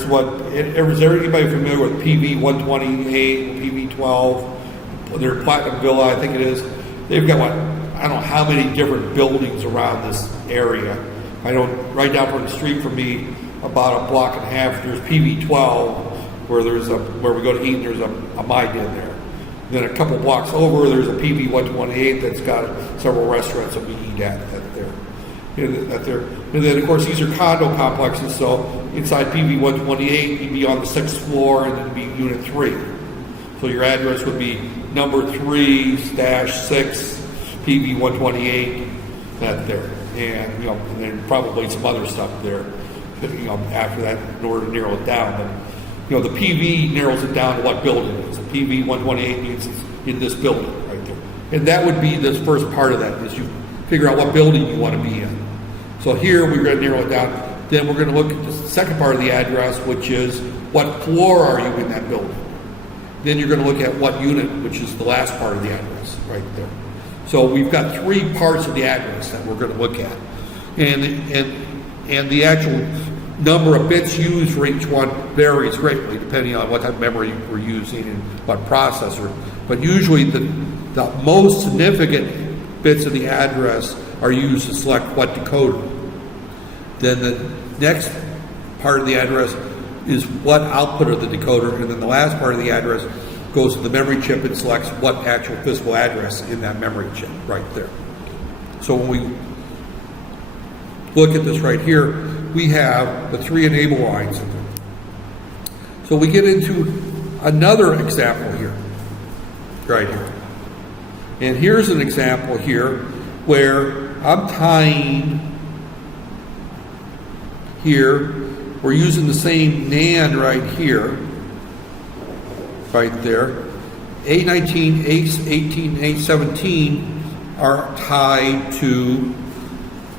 what. Is everybody familiar with PV 128, PV 12? Their Platinum Villa, I think it is. They've got I don't know how many different buildings around this area. I don't. Right down from the street from me, about a block and a half, there's PV 12. Where we go to eat, there's a Mide in there. Then a couple blocks over, there's a PV 128 that's got several restaurants that we eat at there. And then, of course, these are condo complexes, so inside PV 128, you'd be on the 6th floor, and then be Unit 3. So your address would be number 3/6 PV 128 there. And, and then probably some other stuff there, after that in order to narrow it down. But, the PV narrows it down to what building it is. The PV 128 means it's in this building right there. And that would be this first part of that, is you figure out what building you want to be in. So here we're going to narrow it down. Then we're going to look at the second part of the address, which is what floor are you in that building? Then you're going to look at what unit, which is the last part of the address right there. So we've got 3 parts of the address that we're going to look at. And the actual number of bits used for each one varies greatly depending on what type of memory we're using and what processor. But usually the most significant bits of the address are used to select what decoder. Then the next part of the address is what output of the decoder, and then the last part of the address goes to the memory chip and selects what actual physical address in that memory chip right there. So when we look at this right here, we have the 3 enable lines in there. So we get into another example here, right here. And here's an example here where I'm tying here, we're using the same NAND right here, right there. A19, A18, A17 are tied to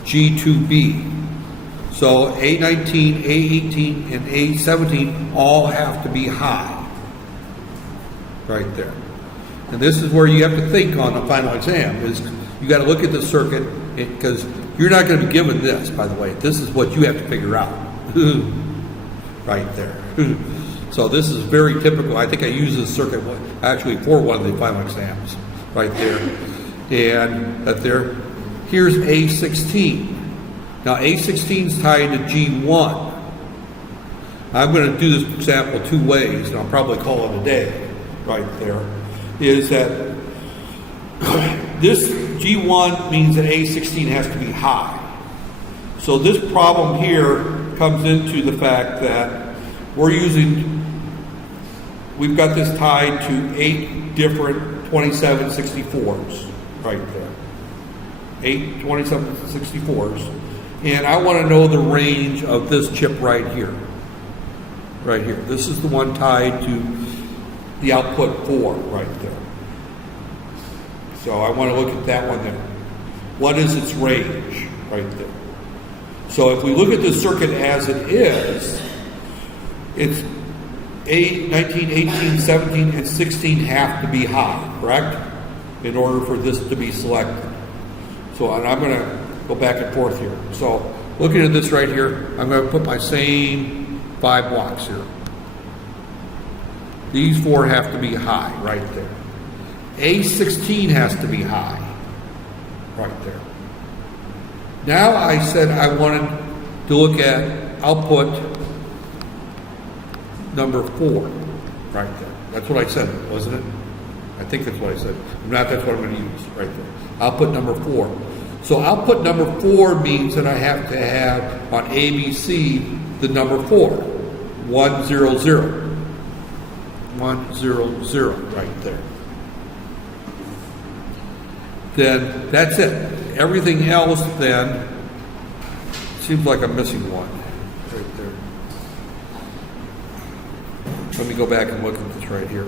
G2B. So A19, A18, and A17 all have to be high, right there. And this is where you have to think on the final exam, is you got to look at the circuit, because you're not going to be given this, by the way. This is what you have to figure out, right there. So this is very typical. I think I use this circuit actually for one of the final exams, right there. And that there, here's A16. Now A16 is tied to G1. I'm going to do this example 2 ways, and I'll probably call it a day, right there. Is that this G1 means that A16 has to be high. So this problem here comes into the fact that we've got this tied to 8 different 2764s right there. 8 2764s. And I want to know the range of this chip right here. Right here. This is the one tied to the output 4 right there. So I want to look at that one there. What is its range right there? So if we look at the circuit as it is, it's 8, 19, 18, 17, and 16 have to be high, correct? In order for this to be selected. So and I'm going to go back and forth here. So looking at this right here, I'm going to put my same 5 blocks here. These 4 have to be high right there. A16 has to be high right there. Now I said I wanted to look at output number 4 right there. That's what I said, wasn't it? I think that's what I said. If not, that's what I'm going to use right there. Output number 4. So output number 4 means that I have to have on ABC the number 4. 1, 0, 0. 1, 0, 0 right there. Then that's it. Everything else then seems like I'm missing one right there. Let me go back and look at this right here.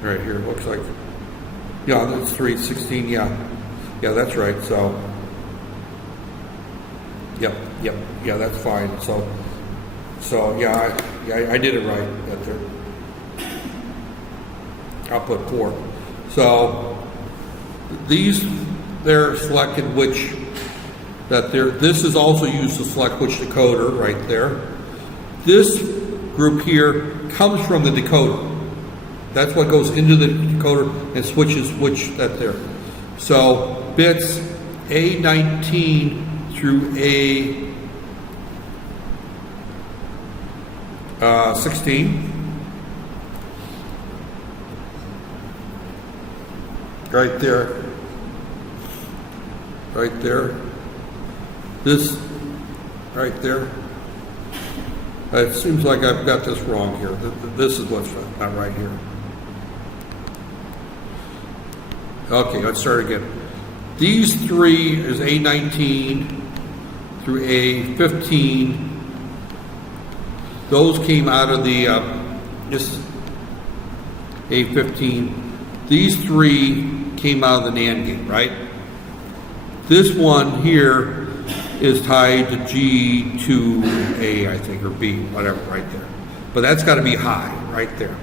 Right here, looks like, yeah, that's 3, 16, yeah, that's right. So, yep, yeah, that's fine. So yeah, I did it right. Right there. Output 4. So these they're selected which this is also used to select which decoder right there. This group here comes from the decoder. That's what goes into the decoder and switches which that there. So bits A19 through A16. Right there. Right there. This right there. It seems like I've got this wrong here. This is what's not right here. Okay, let's start again. These 3 is A19 through A15. Those came out of the this A15. These 3 came out of the NAND gate, right? This one here is tied to G2A, I think, or B, whatever, right there. But that's got to be high, right there.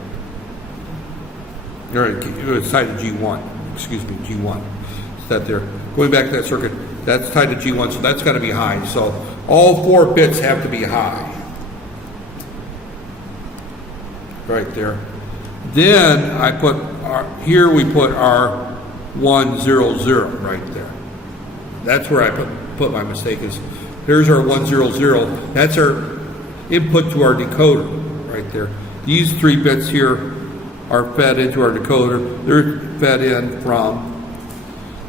Or it's tied to G1, excuse me, G1. Is that there? Going back to that circuit, that's tied to G1, so that's got to be high. So all 4 bits have to be high. Right there. Then I put, here we put our 100 right there. That's where I put my mistake is. Here's our 100. That's our input to our decoder right there. These 3 bits here are fed into our decoder. They're fed in from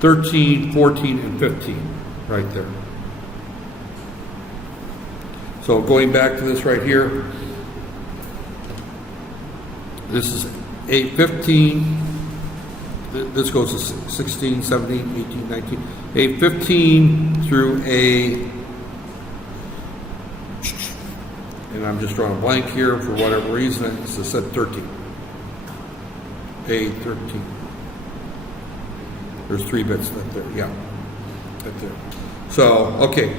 13, 14, and 15 right there. So going back to this right here, this is A15. This goes to 16, 17, 18, 19. A15 through A, and I'm just drawing a blank here for whatever reason. It's set 13. A13. There's 3 bits right there. Yeah, right there. So okay,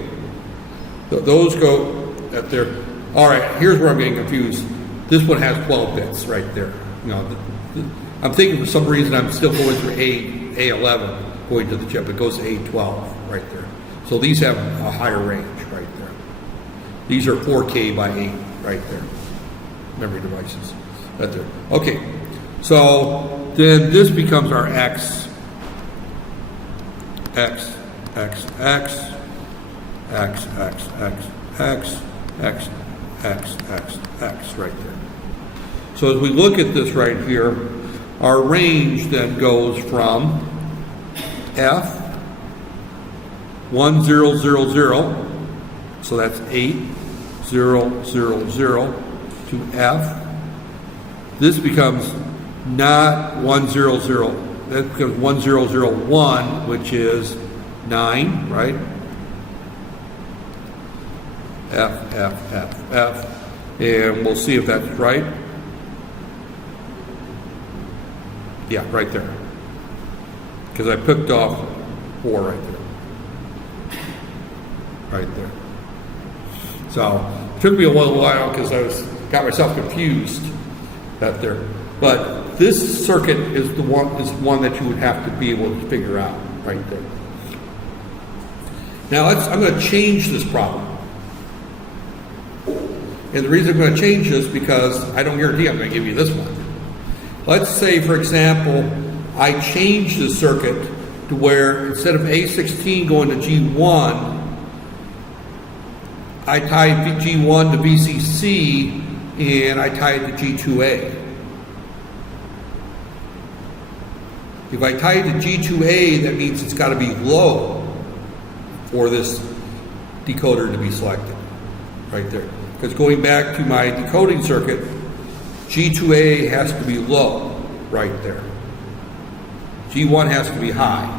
those go right there. All right. Here's where I'm getting confused. This one has 12 bits right there. You know, I'm thinking for some reason I'm still going through A11 going to the chip. It goes to A12 right there. So these have a higher range right there. These are 4K by 8 right there. Memory devices right there. Okay. So then this becomes our X, X, X, X, X, X, X, X, X, X, X, X right there. So as we look at this right here, our range then goes from F 1000, so that's 8000 to F. This becomes not 100, that becomes 1001, which is 9, right? F, F, F, F, and we'll see if that's right. Yeah, right there. Because I picked off 4 right there. Right there. So it took me a little while because got myself confused right there. But this circuit is one that you would have to be able to figure out right there. Now I'm going to change this problem. And the reason I'm going to change this because I don't guarantee I'm going to give you this one. Let's say, for example, I change the circuit to where instead of A16 going to G1, I tie G1 to VCC and I tie it to G2A. If I tie it to G2A, that means it's got to be low for this decoder to be selected, right there. Because going back to my decoding circuit, G2A has to be low, right there. G1 has to be high.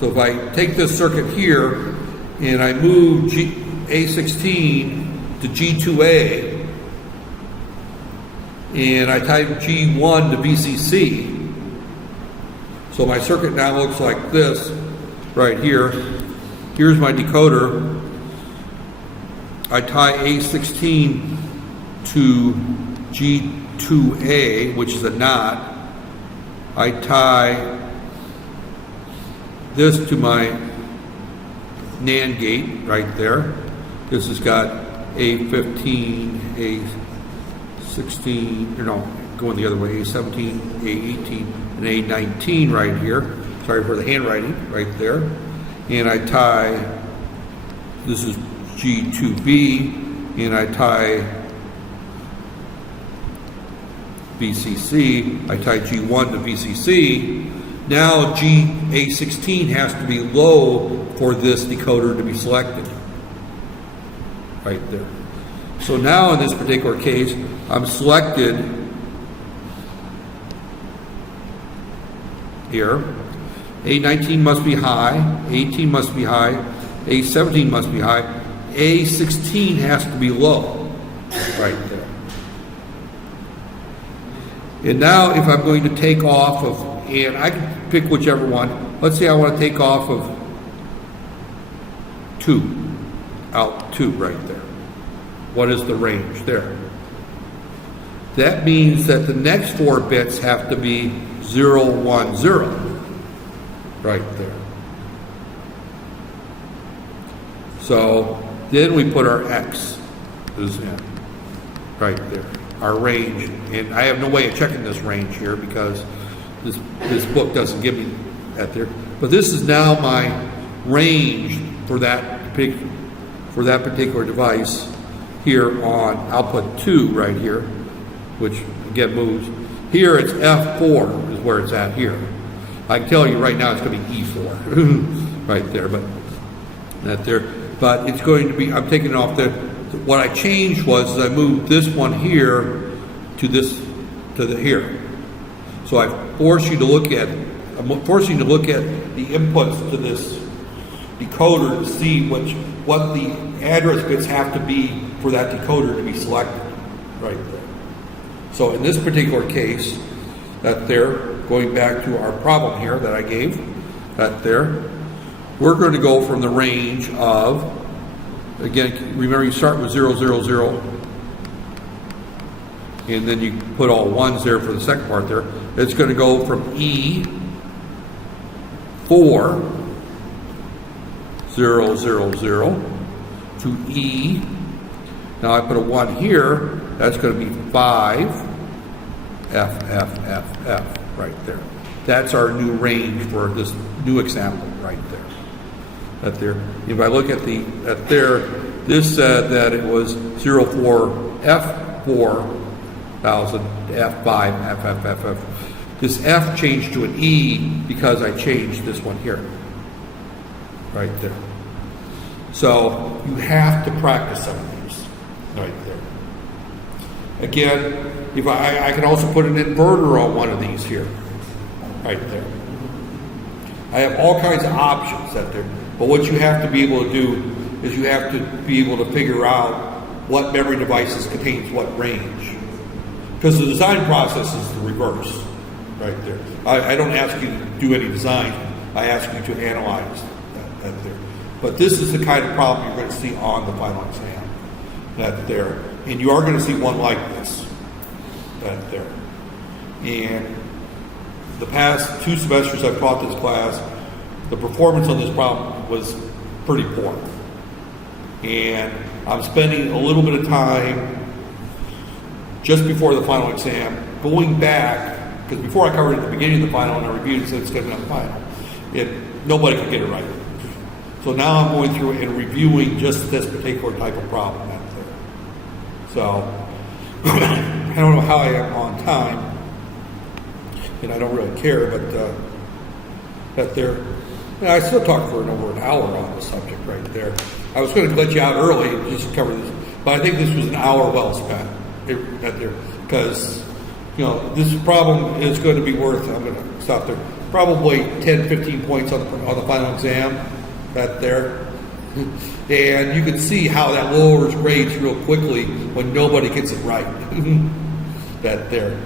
So if I take this circuit here and I move A16 to G2A and I type G1 to VCC, so my circuit now looks like this right here. Here's my decoder. I tie A16 to G2A, which is a NOT. I tie this to my NAND gate right there. This has got A15, A16, going the other way, A17, A18, and A19 right here. Sorry for the handwriting right there. And I tie, this is G2B, and I tie VCC, I tie G1 to VCC. Now A16 has to be low for this decoder to be selected. Right there. So now in this particular case, I'm selected here. A19 must be high, A18 must be high, A17 must be high, A16 has to be low. Right there. And now if I'm going to take off of, and I can pick whichever one. Let's say I want to take off of out 2 right there. What is the range there? That means that the next 4 bits have to be 0, 1, 0 right there. So then we put our X is in right there, our range. And I have no way of checking this range here because this book doesn't give me that there. But this is now my range for that particular device here on output 2 right here, which again moves. Here it's F4 is where it's at here. I can tell you right now it's going to be E4 right there, but that there. But it's going to be, I'm taking it off the, what I changed was I moved this one here to this, to the here. So I force you to look at, I'm forcing you to look at the inputs to this decoder to see what the address bits have to be for that decoder to be selected right there. So in this particular case, that there, going back to our problem here that I gave, that there, we're going to go from the range of, again, remember you start with 0, 0, 0, and then you put all 1s there for the second part there. It's going to go from E4, 0, 0, 0, to E. Now I put a 1 here, that's going to be 5, F, F, F, F, right there. That's our new range for this new example right there. That there. If I look at there, this said that it was 04, F4000, F5, F, F, F, F. This F changed to an E because I changed this one here. Right there. So you have to practice some of these right there. Again, if I can also put an inverter on one of these here, right there. I have all kinds of options out there, but what you have to be able to do is you have to be able to figure out what memory devices contains what range. Because the design process is the reverse, right there. I don't ask you to do any design, I ask you to analyze that there. But this is the kind of problem you're going to see on the final exam, that there. And you are going to see one like this, that there. And the past 2 semesters I've taught this class, the performance on this problem was pretty poor. And I'm spending a little bit of time just before the final exam going back, because before I covered it at the beginning of the final and I reviewed it, said it's going to be on the final. Nobody could get it right. So now I'm going through and reviewing just this particular type of problem out there. So I don't know how I am on time, and I don't really care, but that there, I still talked for over an hour on the subject right there. I was going to let you out early and just cover this, but I think this was an hour well spent right there, because this problem is going to be worth, I'm going to stop there, probably 10, 15 points on the final exam, that there. And you can see how that lowers grades real quickly when nobody gets it right. That there.